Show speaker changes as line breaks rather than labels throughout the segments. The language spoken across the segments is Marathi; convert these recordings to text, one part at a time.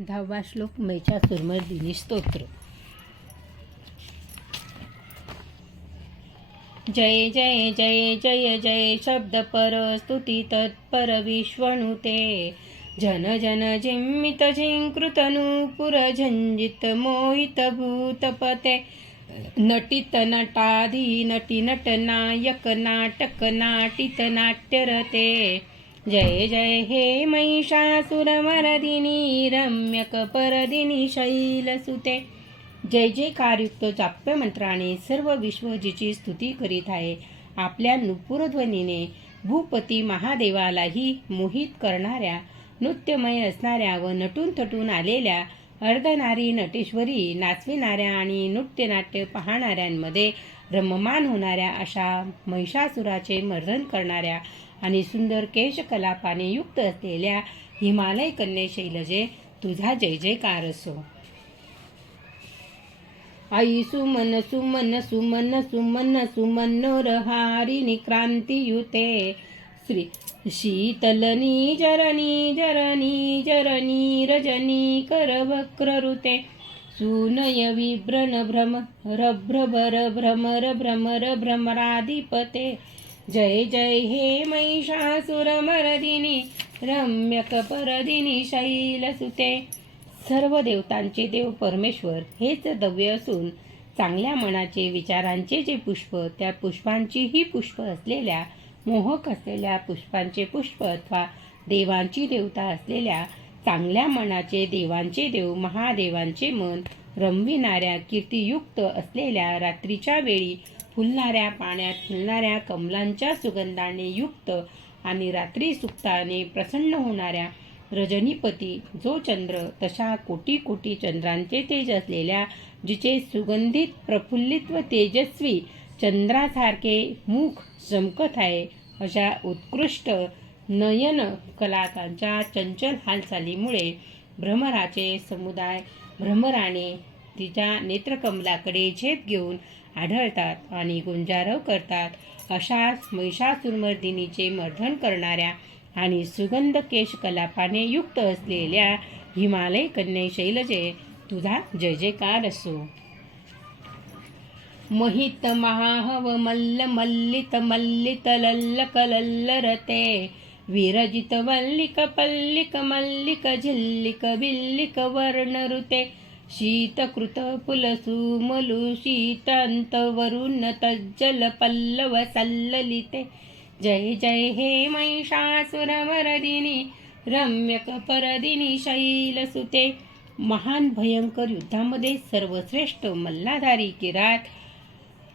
दहावा श्लोक मैच्या सुरमर्दिनी स्तोत्र. जय जय जय जय जय शब्द पर स्तुती तत्पर विश्वणुते जन जन जिम्मित झिंकृतनूपुर झंजित मोहित भूतपते नटित नटाधी नटी नट नायक नाटक नाटित नाट्यरते जय जय हे महिषासुरमरदिनी रम्यक परदिनी शैलसुते. जय जयकारयुक्त जाप्य मंत्राने सर्व विश्वजीची स्तुती करीत आहे. आपल्या नुपुरध्वनीने भूपती महादेवालाही मोहित करणाऱ्या नृत्यमय असणाऱ्या व नटून थटून आलेल्या अर्धनारी नटेश्वरी नाचविणाऱ्या आणि नृत्यनाट्य पाहणाऱ्यांमध्ये रममान होणाऱ्या अशा महिषासुराचे मर्दन करणाऱ्या आणि सुंदर केशकलापाने युक्त असलेल्या हिमालय कन्ये शैलजे तुझा जय जयकार असो. आई सुमन सुमन सुमन सुमन निक्रांती युते. श्री शीतलनी जरनी जरनी जरनी रजनी करवक्ररुते सुनय विभ्रन भ्रम रभ्रभर भ्रमर भ्रमर भ्रमराधिपते। जय जय हे महिषासुरमरदिनी रम्यक परदिनी शैलसुते सर्व देवतांचे देव परमेश्वर हेच दव्य असून चांगल्या मनाचे विचारांचे जे पुष्प त्या पुष्पांचीही पुष्प असलेल्या मोहक असलेल्या पुष्पांचे पुष्प अथवा देवांची देवता असलेल्या चांगल्या मनाचे देवांचे देव महादेवांचे मन रमविणाऱ्या कीर्तियुक्त असलेल्या रात्रीच्या वेळी फुलणाऱ्या पाण्यात फुलणाऱ्या कमलांच्या सुगंधाने युक्त आणि रात्री सुक्ताने प्रसन्न होणाऱ्या रजनीपती जो चंद्र तशा कोटी कोटी चंद्रांचे तेज असलेल्या जिचे सुगंधित प्रफुल्लित व तेजस्वी चंद्रासारखे मुख चमकत आहे. अशा उत्कृष्ट नयन कलाकांच्या चंचल हालचालीमुळे भ्रमराचे समुदाय भ्रमराने तिच्या नेत्रकमलाकडे झेप घेऊन आढळतात आणि गुंजारव करतात. अशाच महिषासुरमर्दिनीचे मर्दन करणाऱ्या आणि सुगंध केश कलापाने युक्त असलेल्या हिमालय कन्ये शैलजे तुझा जय जयकार असो. महित महाहव मल्ल मल्लित मल्लित लल्लक लल्लरते विरजित वल्लिक पल्लिक मल्लिक झिल्लिक बिल्लिक वर्णरुते शीतकृत पुलसुमलु शीतांत वरुण तज्जल पल्लव सल्ललिते जय जय हे महिषासुरमरदिनी रम्यक परदिनी शैलसुते। महान भयंकर युद्धामध्ये सर्वश्रेष्ठ मल्लाधारी किरात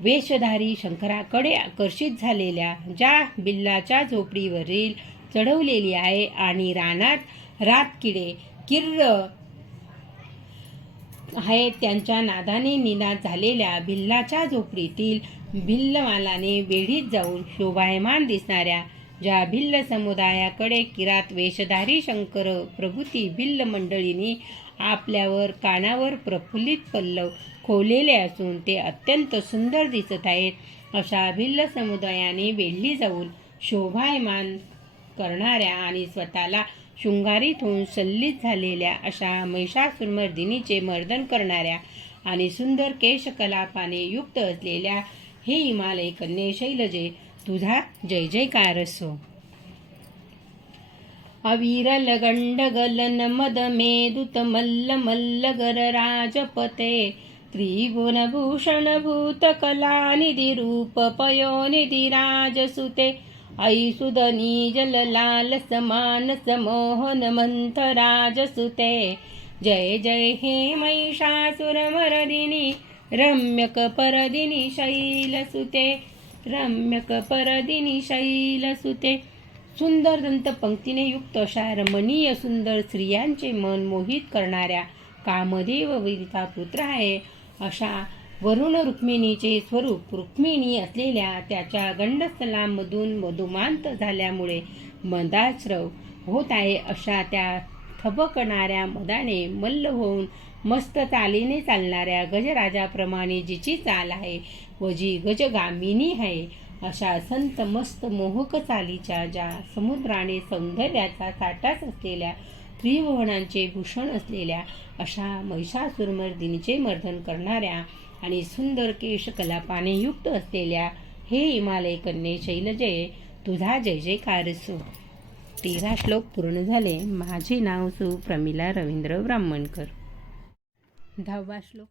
वेशधारी शंकराकडे आकर्षित झालेल्या ज्या बिल्लाच्या झोपडीवरील चढवलेली आहे आणि रानात रातकिडे किर्र आहेत त्यांच्या नादाने निनाद झालेल्या भिल्लाच्या झोपडीतील भिल्लमालाने वेढीत जाऊन शोभायमान दिसणाऱ्या ज्या भिल्ल समुदायाकडे किरात वेशधारी शंकर प्रभूती भिल्ल मंडळींनी आपल्यावर कानावर प्रफुल्लित पल्लव खोवलेले असून ते अत्यंत सुंदर दिसत आहेत. अशा भिल्ल समुदायाने वेढली जाऊन शोभायमान करणाऱ्या आणि स्वतःला शृंगारीत होऊन सल्लित झालेल्या अशा महिषासुरमर्दिनीचे मर्दन करणाऱ्या आणि सुंदर केशकलापाने युक्त असलेल्या हे हिमालय कन्ये शैलजे तुझा जय जयकार असो. अविरल गंडगलन मद मेदुत मल्ल मल्ल गर राजपते त्रिगुणभूषण रूप राजसुते ऐसुदनी जललालस मानस समान समोहन राजसुते जय जय हे महिषासुरमरदिनी रम्यक परदिनी शैलसुते रम्यक परदिनी शैलसुते सुंदर दंतपंक्तीने युक्त अशा रमणीय सुंदर स्त्रियांचे मन मोहित करणाऱ्या कामदेव वीरचा पुत्र आहे अशा वरुण रुक्मिणीचे स्वरूप रुक्मिणी असलेल्या त्याच्या गंडस्थलांमधून मधुमांत झाल्यामुळे मदाश्रव होत आहे अशा त्या थबकणाऱ्या मदाने मल्ल होऊन मस्त चालीने चालणाऱ्या गजराजाप्रमाणे जिची चाल आहे व जी गजगामिनी आहे अशा संत मस्त मोहक चालीच्या ज्या समुद्राने सौंदर्याचा साठाच असलेल्या त्रिभुवनांचे भूषण असलेल्या अशा महिषासुरमर्दिनीचे मर्दन करणाऱ्या आणि सुंदर केशकलापाने युक्त असलेल्या हे हिमालय कन्ये शैलजय तुझा जय जयकार असो तेरा श्लोक पूर्ण झाले. माझे नाव सुप्रमिला रवींद्र ब्राह्मणकर. दहावा श्लोक.